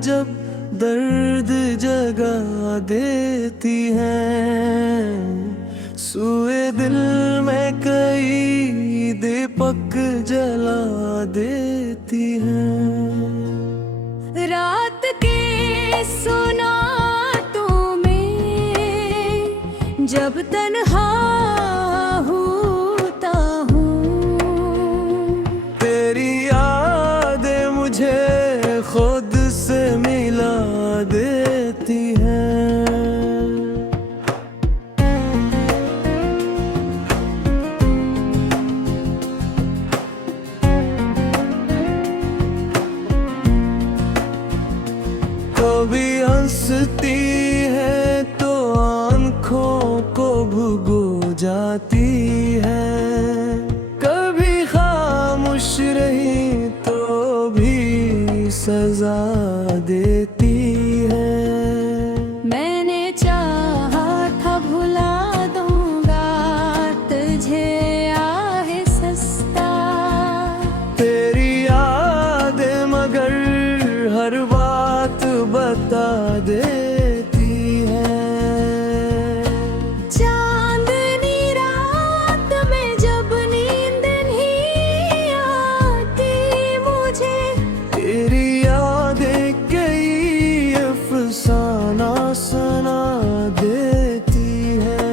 जब दर्द जगा देती हैं। सूए दिल में कई दीपक जला देती हैं। रात के सुनातों में जब तन्हा होता हूँ, तेरी यादें मुझे खुद से मिला देती हैं। कभी हंसती है तो आँखों को भुगो जाती है, कभी खामोश रही तो भी सजा देती है। मैंने चाहा था भुला दूंगा तुझे आहे सस्ता, तेरी यादें मगर हर बात बता देती है। चांदनी रात में जब नींद नहीं आती मुझे, तेरी यादें कई अफसाना सुना देती है।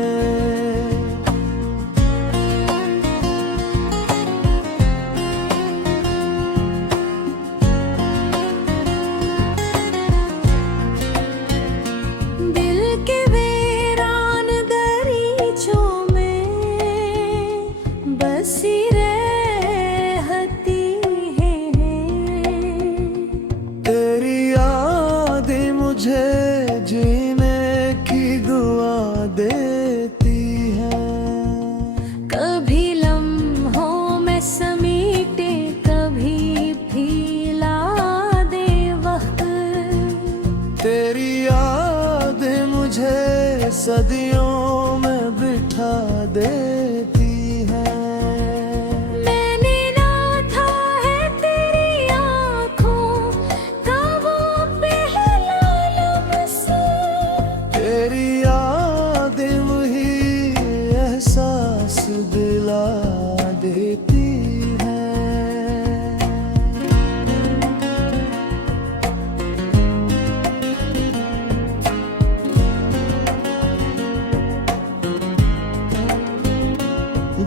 दिल के वीरान दरीचों में बसी रहती हैं। तेरी यादें मुझे जीने की दुआ देती हैं। कभी लम्हों में समीटे कभी फीला दे वक्त, तेरी यादें मुझे सदियों में बिठा देती हैं। मैंने नाथा है तेरी आँखों का वो पहला लम्स, तेरी यादें वही एहसास दिला देती हैं।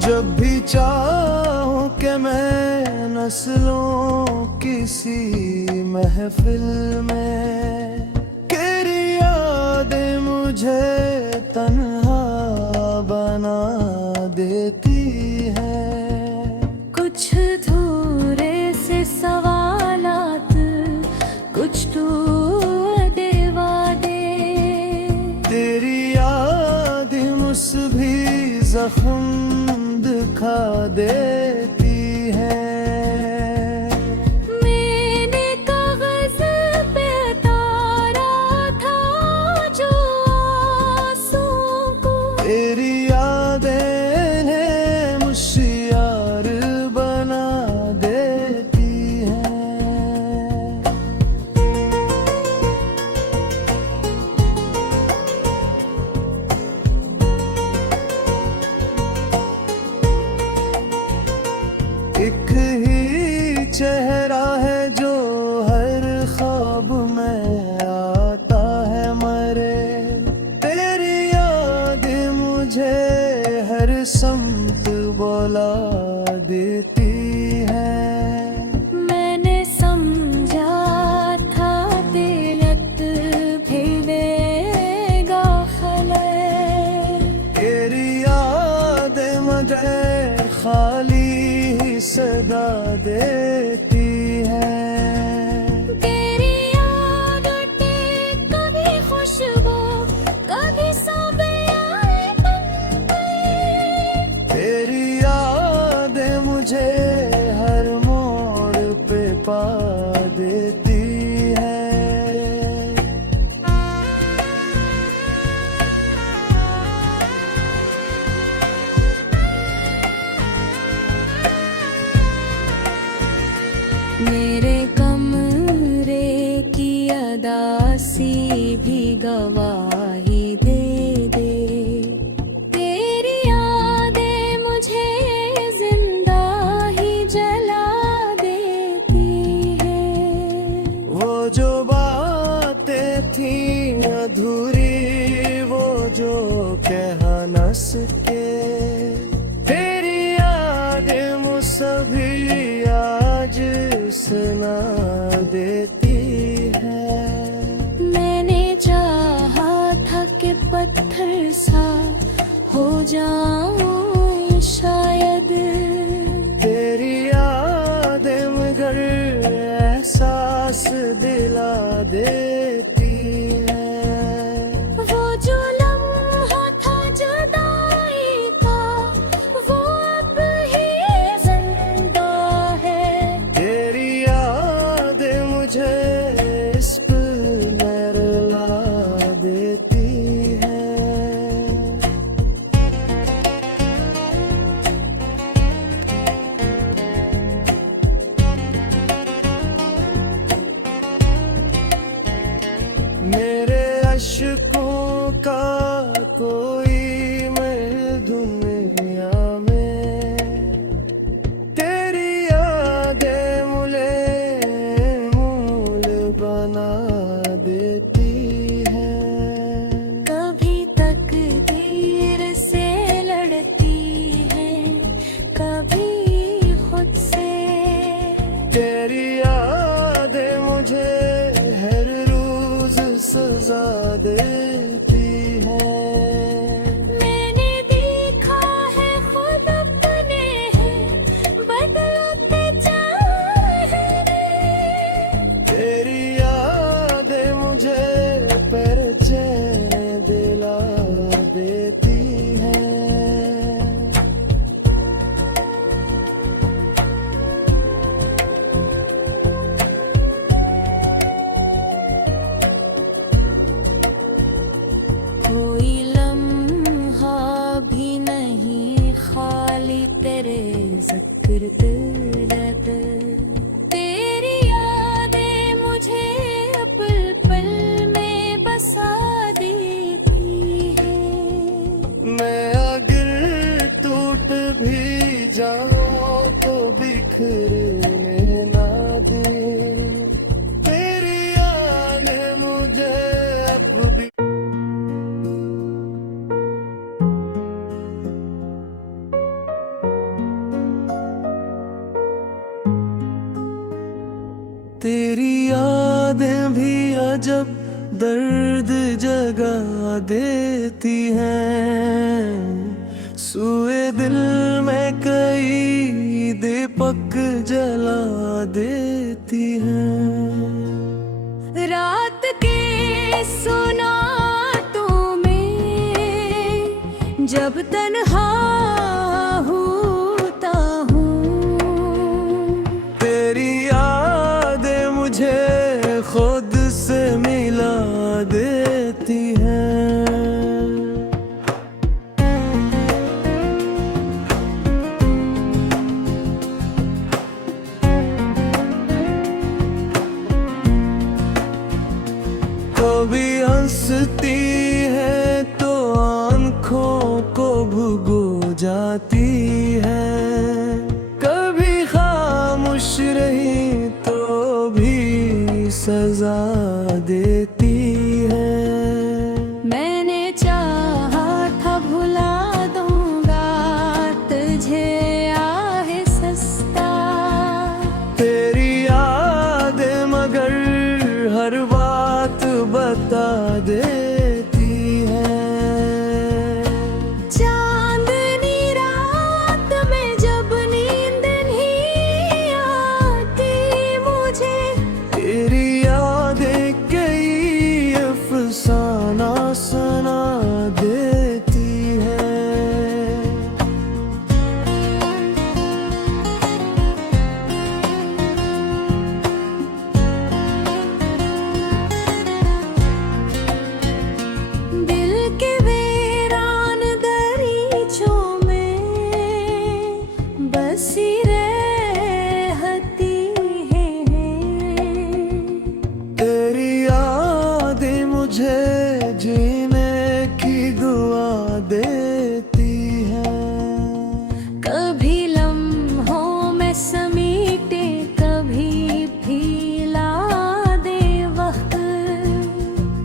जब भी चाहूं कि मैं नस्लों किसी महफिल में, तेरी यादें मुझे तन्हा बना देती हैं। कुछ धूरे से सवालात, कुछ तो अदे वादे, तेरी यादें मुझसे भी जख्म दिखा देती हैं। मैंने कागज पे उतारा था जो आंसुओं को, तेरी यादें मुझियार बना देती हैं। एक ही चेहरा है जो हर ख्वाब में आता है मरे, तेरी यादें मुझे हर समत बुला देती हैं। मैंने समझा था तिलक भी देगा खलल, तेरी यादें मगर खाली ही सदा देती हैं। तेरी याद उठे कभी खुशबू कभी साबयाए तन पे, तेरी यादें मुझे हर मोड़ पे पा देती हैं। प्यासी भी गवाही दे दे। तेरी यादें मुझे जिंदा ही जला देती है। वो जो बातें थी अधूरी, वो जो कह न सके, तेरी यादें मुझे आज सुना देती है। मैंने चाहा था कि पत्थर सा हो जाऊं शायद, तेरी यादें मगर एहसास दिला देती है। वो जो लम्हा था जुदाई का, वो अब ही जिंदा है। तेरी यादें मुझे इस पल में रुला देती है। मेरे अश्कों का कोई महल दुनिया में, तेरी यादें मुझे मूल बना देती है। कभी तकदीर से लड़ती है, कभी खुद से। तेरी यादें मुझे हर रोज सजा देती है। मैंने देखा है खुद अपने हैं बदलते चाहने। तेरी यादें मुझे परचैन दिला देती है। कोई लम्हा भी नहीं खाली तेरे जिक्र तिलत। तेरी यादें मुझे पल पल में बसा देती है। मैं अगर टूट भी जाऊं तो बिखरने ना दे, तेरी यादें मुझे अब भी। तेरी यादें भी अजब दर्द जगा देती हैं। सूए दिल में कई दीपक जला देती हैं। रात के सुनातों में जब तन्हा होता हूँ, तेरी यादें मुझे खुद से मिला देती हैं। कभी हंसती है तो आँखों को भुगो जाती है, कभी खामोश रही तो भी सजा देती है। मैंने चाहा था भुला दूंगा तुझे आहे सस्ता। तेरी यादें मगर हर बात बता देती है। चांदनी रात में जब नींद नहीं आती मुझे, तेरी यादें कई अफसाना सुना देती है।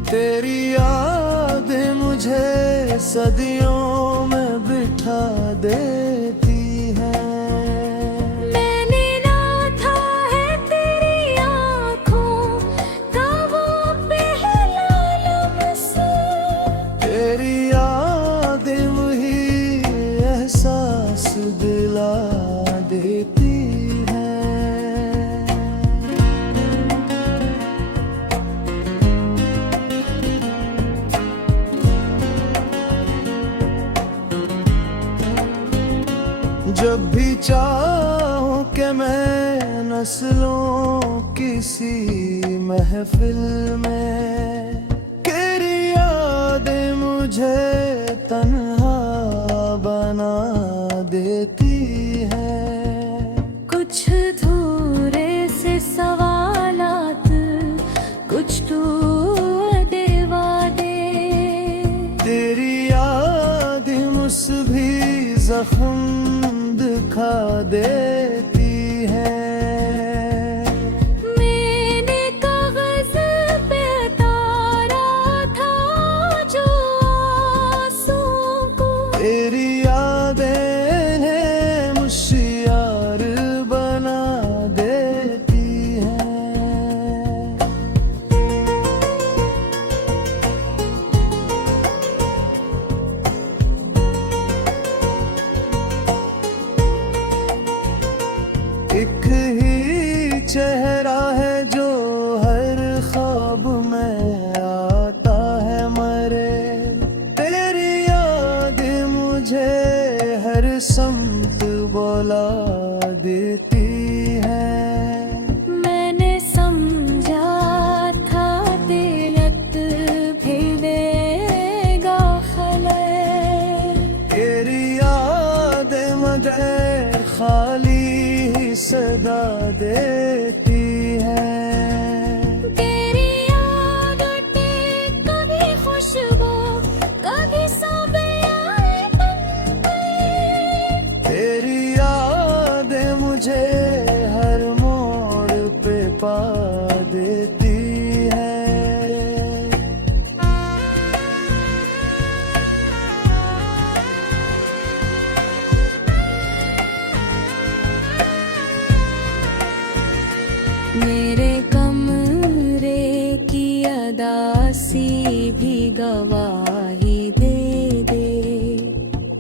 तेरी यादें मुझे सदियों में बिठा देती हैं। मैंने ना था है तेरी आँखों का वो पहला लम्स। तेरी यादें वही एहसास दिला देती हैं। जब भी चाहूं कि मैं नस्लों किसी महफिल में, तेरी यादें मुझे तन्हा बना देती हैं। कुछ धूरे से सवालात, कुछ टूटे वादे। तेरी यादें मुझसे भी जख्म दिखा देती हैं। मैंने कागज पे उतारा था जो आंसुओं को। तेरी यादें मुशियार बना देती हैं। एक ही चेहरा है जो हर ख्वाब में आता है मरे। तेरी यादें मुझे हर समत बुला देती हैं। मैंने समझा था तिलक भी देगा खलल। तेरी यादें मगर खाली ही सदा देती हैं। तेरी याद उठे कभी खुशबू, कभी साबयाए तन पे। तेरी यादें मुझे हर मोड़ पे पा देती हैं। मेरे कमरे की अदासी भी गवाही दे दे।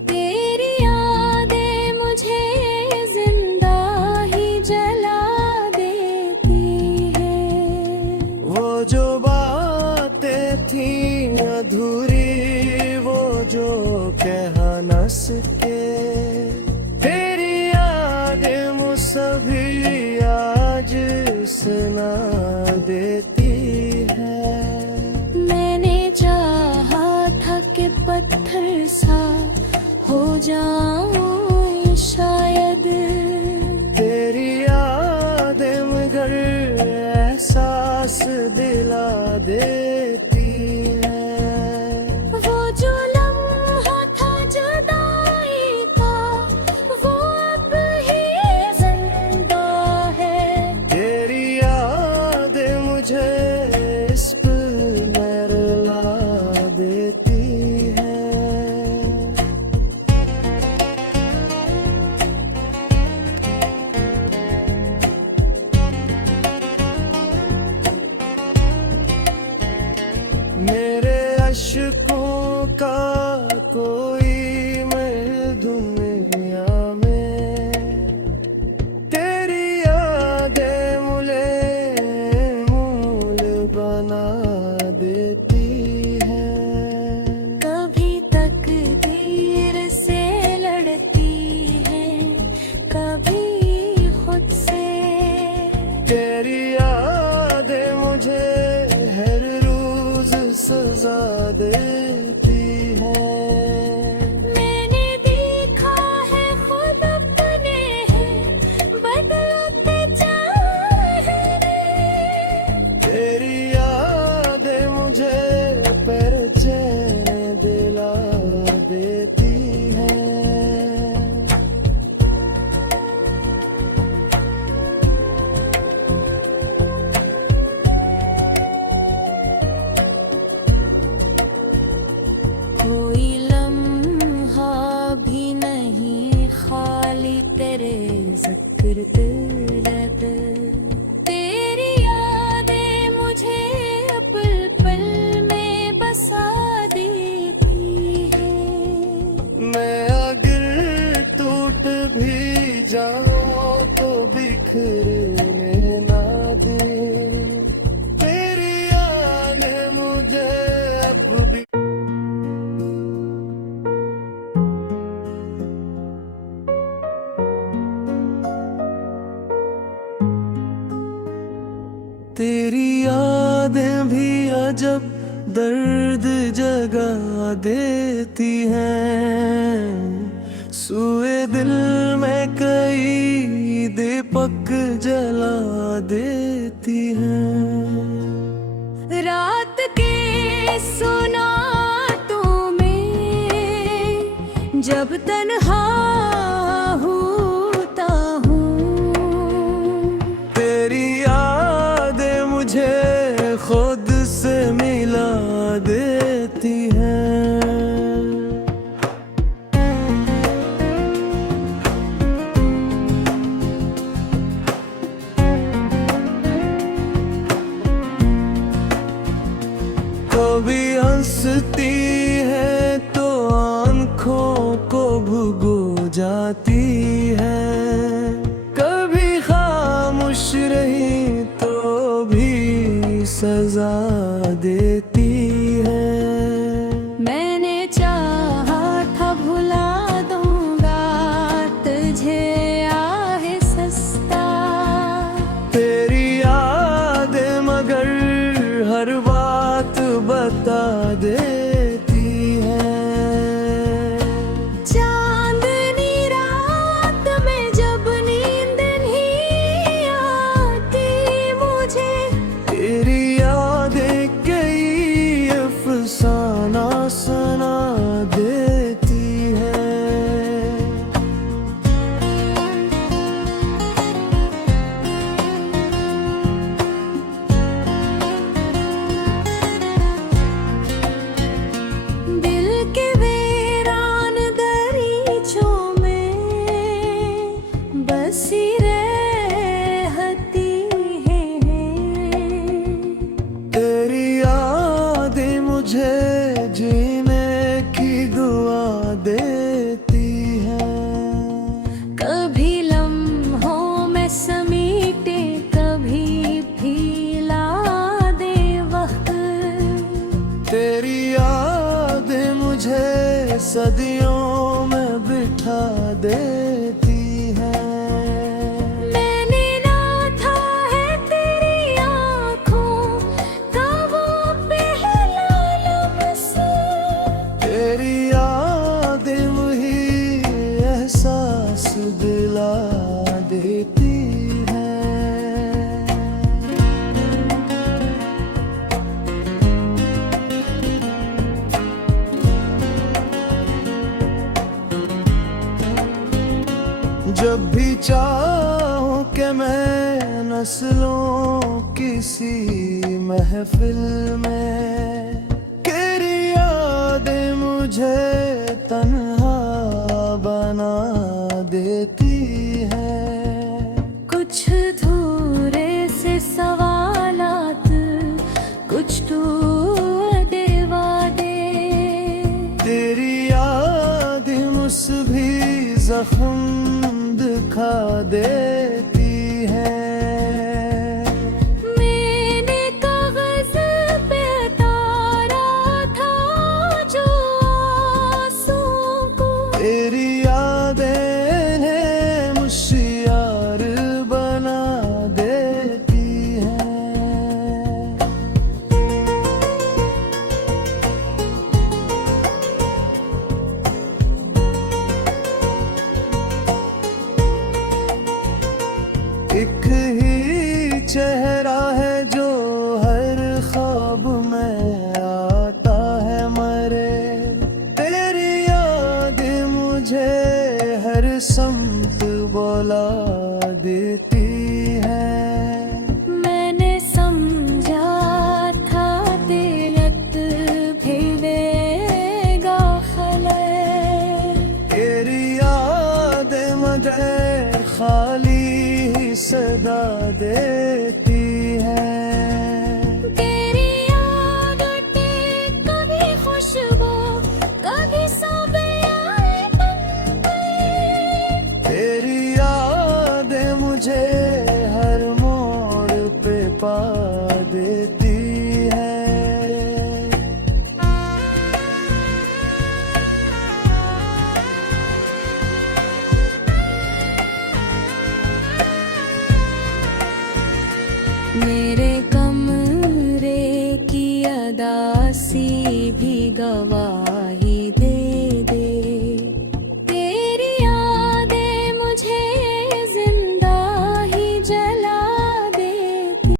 तेरी यादें मुझे जिंदा ही जला देती है। वो जो बातें थी अधूरी, वो जो कह न सके, तेरी यादें मुझसे भी आज सुना देती है। मैंने चाहा था कि पत्थर सा हो जाऊं शायद। तेरी यादें मगर एहसास दिला देती हैं। वो जो लम्हा था जुदाई का, वो अब ही जिंदा है। तेरी यादें मुझे इस पर ला देती हैं। मेरे अश्कों का कोई महल दुनिया में, तेरी यादें मुझे मूल बना देती हैं। कभी तकदीर से लड़ती है, कभी खुद से। तेरी यादें मुझे हर रोज सजा देती हैं। मैंने देखा है खुद अपने हैं बदलते चेहरे। तेरी यादें मुझे परचैन दिला देती हैं। भी। तेरी यादें भी अजब दर्द जगा देती हैं, सूए दिल में कई दीपक जला देती हैं। रात के सुनातों में जब तन्हा होता हूँ, तेरी यादें मुझे खुद से मिला देती हैं। कभी हंसती है तो आँखों को भुगो जाती है, कभी खामोश रही तो भी सजा देती है। मैंने चाहा था भुला दूंगा तुझे आहे सस्ता, तेरी यादें मगर हर बात बता देती है। चांदनी रात में जब नींद नहीं आती मुझे, तेरी यादें कई अफसाना सुना देती है। दिल के वीरान दरीचों में बसी रहती हैं। तेरी यादें मुझे जीने की दुआ देती हैं। कभी लम्हों में समीटे कभी फीला दे वक्त, तेरी यादें मुझे सदियों में बिठा देती हैं। मैंने ना था है तेरी आँखों का वो पहला लम्स, तेरी यादें वही एहसास दिला देती हैं। जब भी चाहूं कि मैं नस्लों किसी महफिल में, तेरी यादें मुझे तन्हा बना देती हैं। कुछ धूरे से सवालात, कुछ टूटे वादे, तेरी यादें मुझ भी जख्म दिखा देती हैं। मैंने कागज पे उतारा था जो आंसुओं को, तेरी यादें मुशियार बना देती हैं। एक ही चेहरा है जो हर ख्वाब में आता है मरे, तेरी यादें मुझे हर समत बोला देती हैं। मैंने समझा था दिलत भेवेगा खलल, तेरी यादें मगर खाली ही सदा देती